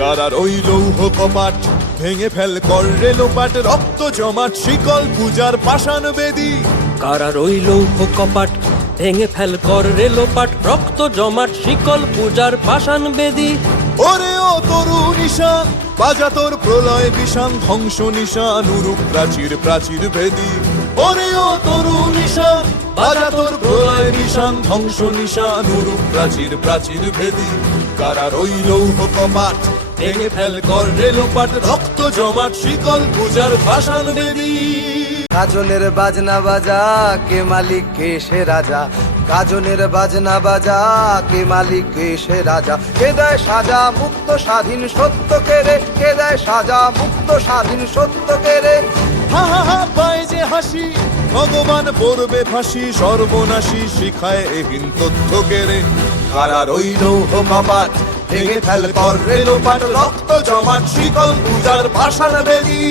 কারার ওই লৌহ কপাট ভেঙে ফেল কর রে লোপাট, রক্ত জমাট শিকল পূজার পাষাণ বেদী। কারার ওই লৌহ কপাট ভেঙে ফেল কর রে লোপাট, রক্ত জমাট শিকল পূজার পাষাণ বেদী। ওরে ও তরু নিশান বাজা তোর প্রলয় বিষান, ধ্বংস নিশান উরুপ প্রাচীর প্রাচীর ভেদী। ওরে ও তরু নিশান বাজা তোর প্রলয় নিশান, ধ্বংস নিশান উরুপ প্রাচীর প্রাচীর ভেদী। কারার ওই লৌহ কপাট ভেঙে ফেল কর রে লোপাট, রক্ত জমাট শিকল পূজার পাষাণ বেদী। গাজনের বাজনা বাজা কে মালিক কে সে রাজা, গাজনের বাজনা বাজা কে মালিক কে সে রাজা। কে দেয় সাজা মুক্ত স্বাধীন সত্য কে রে, কে দেয় সাজা মুক্ত স্বাধীন সত্য কে রে। হা হা হা পায় যে হাসি ভগবান পড়বে ফাঁসি, সর্বনাশী শিখায় এহীন তথ্য কেড়ে। কারার ওই লৌহ কপাট ভেঙে ফেল কর রে লোপাট, রক্ত জমাট শিকল পূজার পাষাণ বেদী।